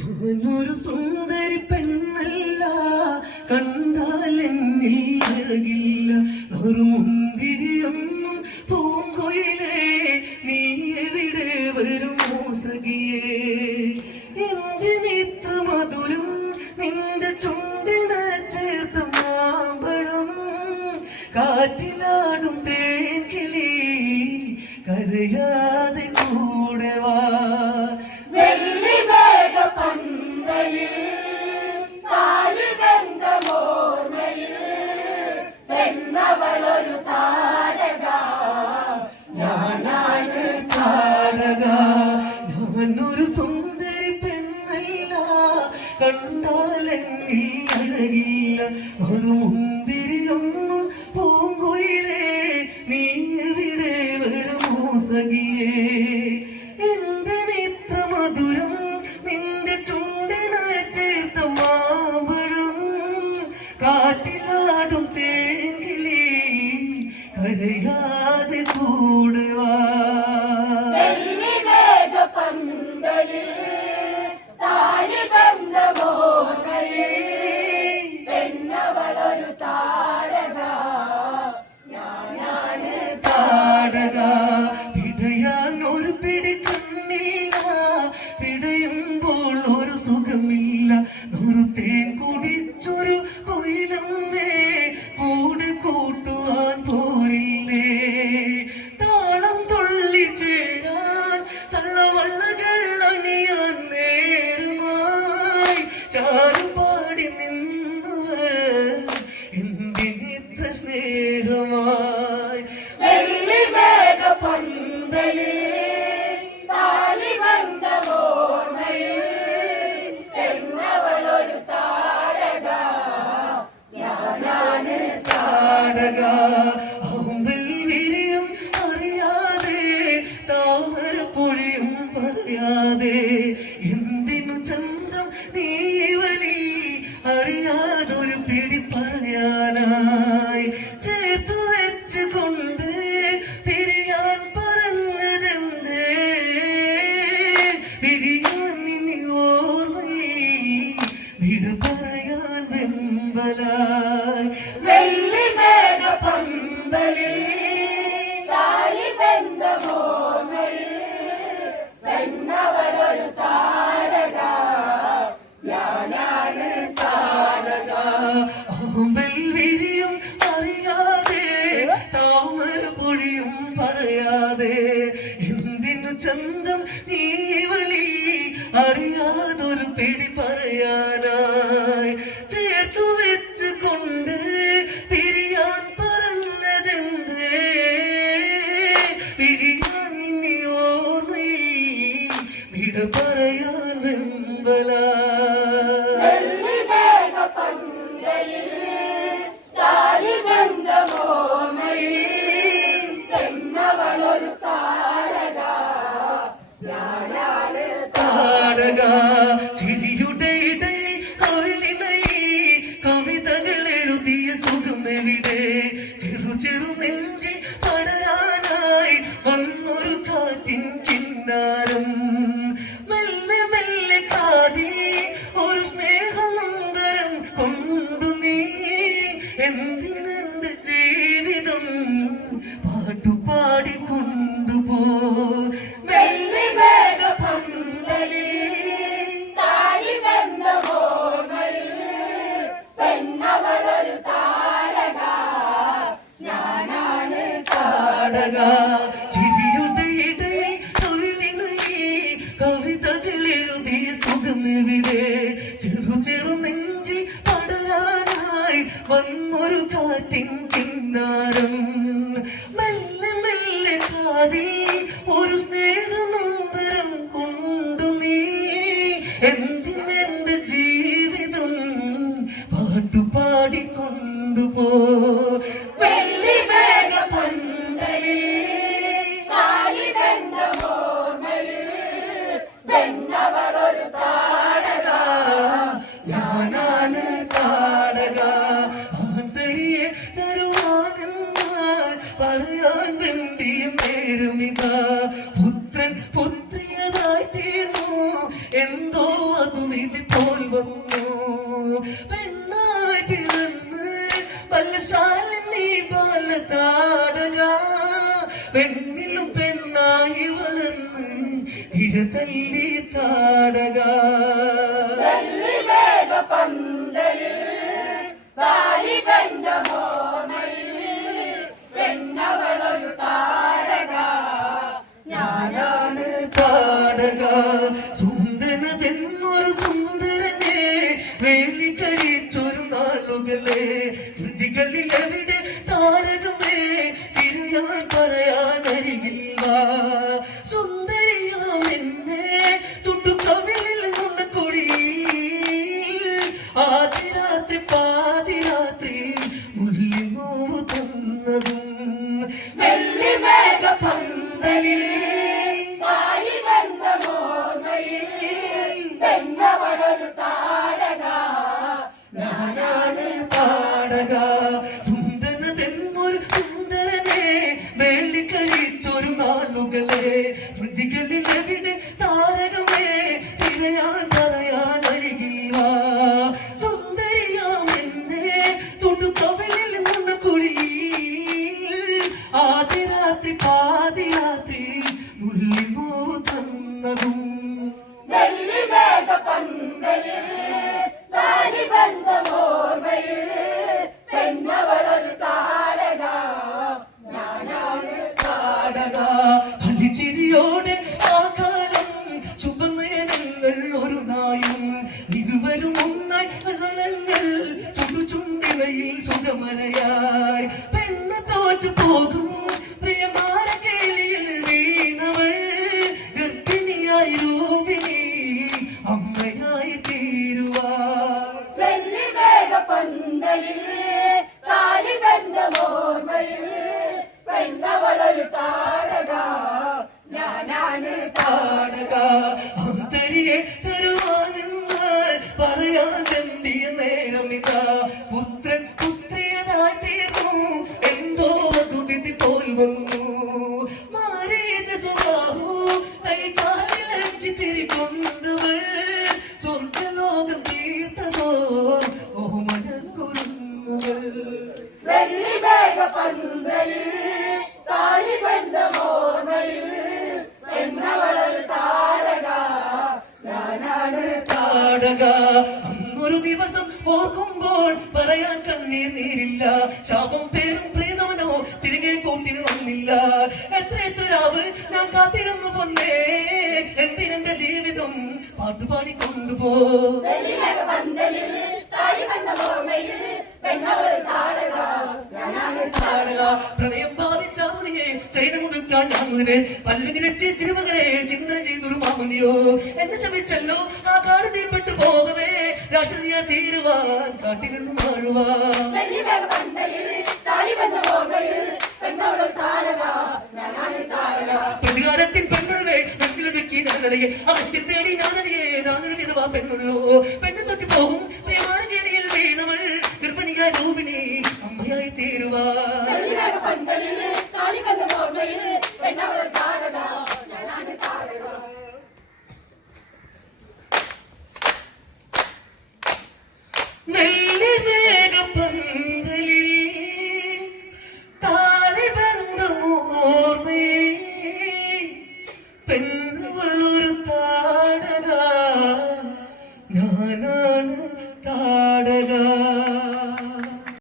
ഞാനൊരു സുന്ദരി പെണ്ണല്ല, കണ്ടാൽ എന്നിൽ അഴകില്ല. ഒരു മുന്തിരിയൊന്നും പൂങ്കൊയിലേ, നീ എവിടെ വരുമോ സഖിയേ? എന്തിനിത്ര മധുരം നിന്റെ ചുണ്ടിന ചേർത്ത മാമ്പഴം? കാറ്റിലാടും തേൻകിളി കരയാതെ കൂടെ വാ. ഞാനൊരു സുന്ദരി പെണ്ണല്ല, കണ്ടാലെന്നിൽ അഴകില്ല. ഒരു മുന്തിരിയൊന്നും പൂങ്കൊയിലേ, നീ എവിടെ വരുമോ സഖിയേ? എന്തിനിത്ര മധുരം നിന്റെ ചുണ്ടിന ചേർത്ത മാമ്പഴം? കാറ്റിലാടും തേൻകിളി കരയാതെ കൂടെ വാ. പിടയാൻ ഒരു പിടി കണ്ണില്ല, പിടയുമ്പോൾ ഒരു സുഖമില്ല. ഒരു തേൻ കുടിച്ചൊരു കൊയിലമ്മേ, കൂടെ കൂട്ടുവാൻ പോരില്ലേ? താളം തുള്ളി ചേരാൻ തള്ളവള്ളകൾ അണിയാൻ നേരമായി ചാറുപാടി നിന്നവർ എന്തിനിത്ര സ്നേഹമായി? വിരിയും അറിയാതെ, താമര പൊഴിയും പറയാതെ, എന്തിനു ചന്തം നീവളി അറിയാതൊരു പിടി പറയാനായി ചേർത്തു വെച്ച് കൊണ്ട് പിരിയാൻ പറഞ്ഞതെന്തേ? പിരിയാൻ ഇനി ഓർമ്മയിൽ വിട പറയാൻ വെമ്പലായി. വിരിയും അറിയാതെ, താമര പൊഴിയും പറയാതെ, എന്തിനു ചന്തം നീവളി അറിയാതൊരു പിടി പറയാനായി ചേർത്തു വെച്ച് കൊണ്ട് പിരിയാൻ പറഞ്ഞതെന്തേ? പിരിയാൻ ഇനി ഓർമ്മയിൽ വിട പറയാൻ വെമ്പലായി. ചിരിയുടെ ഇടയിൽ കവിളിണയിൽ കവിതകൾ എഴുതിയ സുഖമെവിടെ? ചെറു ചെറു നെഞ്ചിൽ പടരാനായി വന്നൊരു കാറ്റിൻ കിന്നാരം. മെല്ലെ മെല്ലെ കാതിൽ ഒരു സ്നേഹനമ്പരം കൊണ്ടു നീ എന്തിനെന്റെ ജീവിതം പാട്ടുപാടി കൊണ്ടുപോ. ചിരിയുടെ ഇടയിൽ കവിളിണയിൽ കവിതകൾ എഴുതിയ സുഖമെവിടെ? ചെറു ചെറു നെഞ്ചി പടരാനായി വന്നൊരു കാറ്റിൻ കിന്നാരം. മെല്ലെ മെല്ലെ കാതിൽ ഒരു സ്നേഹനമ്പരം കൊണ്ടു നീ എന്തിനെന്റെ ജീവിതം പാട്ടുപാടിക്കൊണ്ടുപോ. ഞാനാണ് താടക ആന്തരിയെ തരുവാനെന്നാൽ പറയാൻ വേണ്ടിയ നേരമിതാ. പുത്രൻ പുത്രിയതായി തീർന്നു എന്തോ വീതി പോൽ വന്നു പെണ്ണായി പിറന്ന് പല്ലശാലിനി പോലെ താടക പെണ്ണിലും പെണ്ണായി വളർന്ന് ഇരതല്ലി താടക ഞാനാണ് താടക സുന്ദരതെന്നൊരു സുന്ദരനെ വേലിക്കഴിച്ചൊരു നാളുകളെ സ്മൃതികളിൽ എവിടെ താരകമേ തിരിയാൻ പറയാനരികില്ല സുന്ദരിയാം എന്നെ തുട്ടുകവിളിൽ കൊണ്ടക്കൊടി ആദിരാത്രി പാതിരാത്രി ഉള്ളിൽ നോവ് തന്നതും വെള്ളിമേഘ പന്തലിൽ ഞാനാണ് താടക സുന്ദരതെന്നൊരു സുന്ദരനെ വേളിക്കഴിച്ചൊരു നാളുകളെ സ്മൃതികളിൽ എവിടെ താരകമേ തിരയാൻ പറയാൻ അരികില്ല സുന്ദരിയാം എന്നെ തുടുകവിളിൽ മുണ്ടക്കുഴി ആദിരാത്രി പാതിരാത്രി ഉള്ളിൽ നോവ് തന്നതും ചിരിയോടെ ആ കാലം ശുഭനയനങ്ങൾ ഒരു നായും ഇരുവരും ഒന്നായി അകലങ്ങൾ ചുണ്ടുചുണ്ടിനയിൽ സുഖമരയായി പെണ്ണ് തോറ്റു പോകും പ്രിയമാര കേളിയിൽ വീണവൾ ഗർഭിണിയായി രൂപിണി അമ്മയായി തീരുവാ താടക അന്തരിയെ തരുവാനെന്നാൽ പറയാൻ വേണ്ടിയ നേരം ഇതാ പുത്രൻ പുത്രിയതായി തീർന്നു എന്തോ അതുവിധി പോൽ വന്നു മാരീച സ്വഭാവു കൈകാലിലക്കി ചിരിക്കൊണ്ടവൾ സ്വർഗലോകം തീർത്തതോ ഓമനക്കുറുങ്ങുകൾ താടക അന്നൊരു ദിവസം ഓർക്കുമ്പോൾ പറയാൻ കണ്ണീർ നീരില്ല ശാപം പേരും പ്രീതമനോ തിരികെ കൂട്ടിന് വന്നില്ല എത്ര എത്ര രാവ് ഞാൻ കാത്തിരുന്നു പൊന്നേ എന്തിനെന്റെ ജീവിതം പാട്ടുപാടി കൊണ്ടുപോ പ്രണയം ബാധിച്ച മുനിയെ ചൈന മുതുക്കാൻ ഞാൻ മുതലെ പല്ലു നിരച്ച് തിരുമകനെ ചിന്തന ചെയ്തൊരു മാമുനിയോ എന്നെ ചമിച്ചല്ലോ ആ കാട് തീപ്പെട്ടു പോകവേ രാക്ഷസിയ തീരുവാൻ കാട്ടിൽ നിന്ന് മാഴുവാൻ പ്രതികാരത്തിൻ പെണ്ണുഴവേ നെറ്റിലൊതുക്കി ഞാനലയെ അവസ്ഥയിൽ തേടി ഞാനലയെ ഞാനൊരു വിധവാ പെണ്ണുഴോ പെണ്ണ് തൊട്ടി പോകും പ്രിയമായ കേളിയിൽ വീണവൾ ഗർഭിണിയായ രൂപിണി അമ്മയായി തീരുവാ പെണ്ണ്